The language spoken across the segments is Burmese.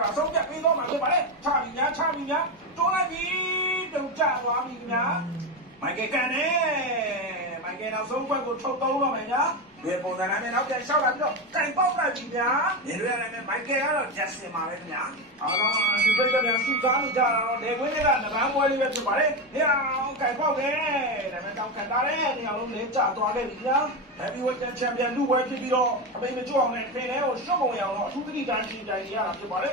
ဆိုတာအဆုံးဖြတ်ပြီးတော့မှဖြစ်ပါလေချပြီးများတိုးလိုက်ပြီးတုံကြသွားပြီခင်ဗျာမိုက်ကယ်ကန်နေမိုက်ကယ်နောက်ဆုံးဘက်ကိုထုတ်သုံးတော့မယ်ညာဒီပုံစံနဲ့နောက်ပြန်လျှောက်လာပြီးတော့တိုင်ပေါက်လိုက်ပြီဗျာနေရတဲ့မိုက်ကယ်ကတော့ Justin ပါပဲခင်ဗျာအားလုံးဒီပိတ်တဲ့ပြန်စုစားနေကြတော့လေခွင်းတွေကနဗန်းပွဲလေးပဲဖြစ်ပါလေဟေ့အောင်ကြိုက်ပေါက်တယ်ဒါပေမဲ့တောင်းခံတာတဲ့နေရာလုံးလေးကျသွားခဲ့ပြီဗျာ Heavyweight Champion လူဝဲဖြစ်ပြီးတော့အပိမကျွအောင်နဲ့ဖင်ထဲကိုရှုံးပုံရအောင်တော့အထူးသတိတန်းကြီးတိုင်နေရတာဖြစ်ပါလေ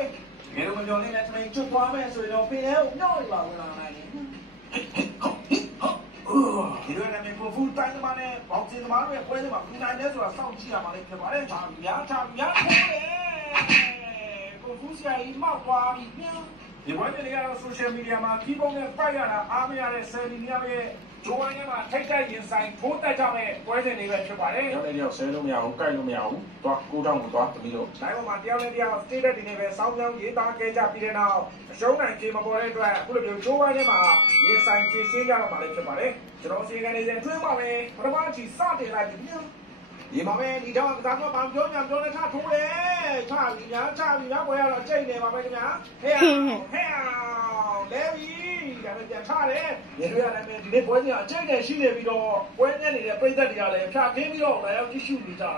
ငယ်လိုမပြောနေနဲ့တမင်ကျွတ်သွားမယ်ဆိုရင်တော့ဖင်ထဲကိုညှော့နေပါဝင်လာနိုင်တယ်ဒီလိုနဲ့ကိုဖူးတိုင်းသမားနဲ့ဘောက်စင်သမားတွေပွဲတွေမှာဘူးနိုင်တယ်ဆိုတာစောင့်ကြည့်ရမှာလေဖြစ်ပါတယ်။ချာများကိုဖူးဆရာကြီးမောက်သွားပြီ။ဒီပွဲတွေကတော့ social media မှာကြီးပုံနဲ့ပိုက်ရတာအားမရတဲ့ဆယ်လီနီယာရဲ့ဂျိုးဝိုင်းထဲမှာထိတ်တိုက်ရင်ဆိုင်ထိုးတက်ကြမဲ့ပွဲတွေနေပဲဖြစ်ပါတယ်။ရောက်နေတော့ဆဲလို့မရဘူး၊ကြိုက်လို့မရဘူး။သွားကိုတောင်းကိုသွားသမီးတို့။တိုင်းပေါ်မှာတယောက်နဲ့တယောက် status တွေနဲ့ပဲစောင်းပြောင်းရေးသားခဲ့ကြပြီးတဲ့နောက်အရှုံးနိုင်ခြေမပေါ်တဲ့အတွက်အခုလိုမျိုးဂျိုးဝိုင်းထဲမှာရင်ဆိုင်ခြေရှင်းကြတော့မှလည်းဖြစ်ပါတယ်။ကျွန်တော်စီကနေရင်အတွင်းမှာပဲပထမချီစတင်လိုက်ပြီ။ဒီမှာပဲဒီတော့ကစားတော့ဘာပြောညာပြောနေထားထိုးလေချပြီးများပွဲရတော့ကြိတ်နေပါပဲခင်ဗျာဟဲ့လဲပြီဒါပဲပြန်ထားတယ်ရေတွေရတယ်ဒီနေ့ပွဲစဉ်အကြိတ်နဲ့ရှိနေပြီးတော့ပွဲညက်နေတဲ့ပြည်သက်တွေကလည်းဖြာခင်းပြီးတော့လာရောက်ကြည့်ရှုနေကြတာ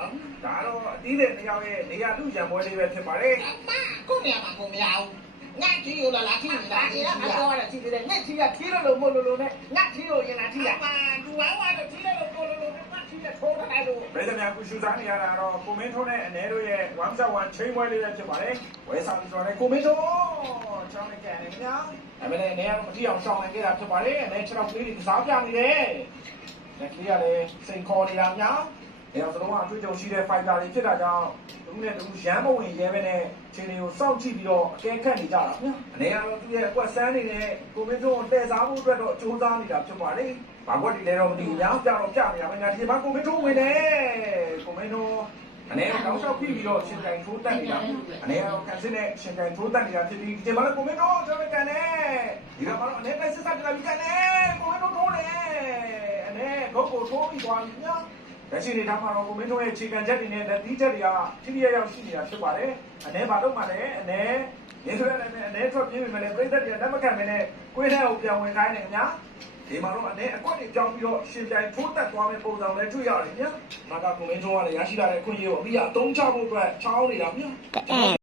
ဒါတော့အသီးတဲ့နှစ်ယောက်ရဲ့နေရာလူရံပွဲလေးပဲဖြစ်ပါတယ်ကိုနေရာမှာကိုမရဘူးငါကြီးကိုလာထီးနေတာကြီးကမတော်ရကြီးတယ်ငါကြီးကထီးလို့မို့လို့နဲ့ငါထီးကိုရင်လာထီးတာလူဝါဝါတော့ထီးလို့ကိုလို့ငါထီးတဲ့ထိုးထားလို့ပြည်သက်များကုရှုစားနေရတာတော့ကိုမင်းထုံးနဲ့အနေတို့ရဲ့1-1ချိန်ပွဲလေးပဲဖြစ်ပါတယ်ဝဲဆောင်ဆိုတဲ့ကိုမင်းထုံးချောင်းနဲ့ကန်နေခင်ဗျာအမေလည်းနေရာမကြည့်အောင်ရှောင်းနိုင်ခဲ့တာဖြစ်ပါတယ်အနေ6ကလေးတွေကစားပြနေတယ်လက်ကလေးကလည်းစိန်ခေါ်နေတာများအဲတော့ကျွန်တော်ကအတွေ့အကြုံရှိတဲ့ fighter တွေဖြစ်တာကြောင့်သူနဲ့တူရမ်းမဝင်ရဲပဲနဲ့ခြေတွေကိုစောင့်ကြည့်ပြီးတော့အကဲခတ်နေကြတာခင်ဗျအနေကတော့သူ့ရဲ့အကွက်ဆန်းနေတဲ့ကိုမင်းတို့တည်စားဖို့အတွက်တော့စူးစမ်းနေတာဖြစ်ပါလေဘာကွက်ဒီလဲတော့မသိဘူးညာပြတော့ပြနေတာပဲညာဒီမှာကိုမင်းတို့ဝင်တယ်ကိုမင်းတို့အနေနဲ့တောင်းလျှောက်ပြီးတော့ရှင်ကန်ထိုးတက်နေတာအနေကတော့ကန်စစ်နဲ့ရှင်ကန်ထိုးတက်နေတာဖြစ်ပြီးဒီမှာလည်းကိုမင်းတို့ကျွန်တော်ကန်နေဒီကမှာတော့အနေနဲ့စစ်စစ်တက်ပြီးကန်နေကိုမင်းတို့ထိုးတယ်အနေဂုတ်ကိုထိုးပြီးသွားပြီညာလက်ရှိနေတာမှာတော့ကိုမင်းတို့ရဲ့ခြေကန်ချက်တွေနဲ့လက်သီးချက်တွေကထိထိရောက်ရှိနေတာဖြစ်ပါတယ်။အနေဘာလို့မှလည်းအနေနေဆိုရတဲ့အနေထွက်ပြေးပြီမဲ့လည်းပြိသက်တွေကလက်မခံမနဲ့ကိုယ်နဲ့ကိုပြန်ဝင်ခိုင်းနေခင်ဗျာ။ဒီမှာတော့အနေအကွက်တွေကြောင်းပြီးတော့ရှင်ပြိုင်ထိုးတက်သွားမယ့်ပုံစံလည်းတွေ့ရတယ်ဗျာ။မာကကိုမင်းတို့ကလည်းရရှိလာတဲ့အခွင့်အရေးကိုအပြီးအသုံးချဖို့အတွက်ချောင်းနေတာဗျာ။